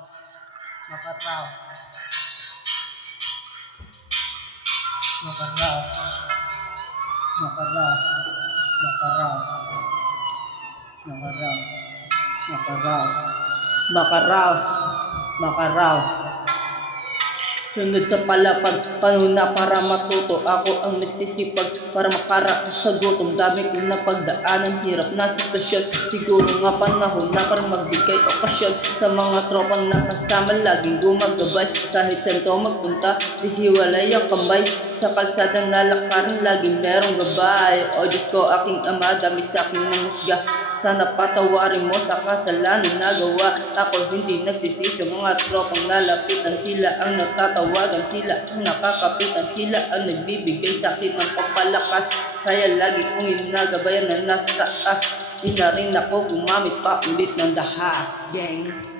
Makaraw, makaraw, makaraw, makaraw, makaraw, makaraw, makaraw, makaraw. Sunod sa palapag, panuna para matuto. Ako ang nagsisipag para makaraos sa gutom. Dami kong napagdaanan, hirap na sitwasyon. Siguro nga panahon na para magbigay okasyon sa mga tropang nakasama, laging gumagabay. Kahit saan to magpunta, di hiwalay ang kamay. Sa kalsadang lalakaran, laging merong gabay. O Diyos ko, aking Ama, dami sa akin ng husga. Sana patawarin mo sa kasalanan nagawa. Ako hindi nagsisisi, mga tropang nalapitan. Sila ang natatawagan, sila ang nakakapitan. Sila ang nagbibigay sa akin ng pampalakas. Kaya lagi kong inagabayan na nasa taas. Di na rin ako gumamit pa ulit ng dahas. Gang.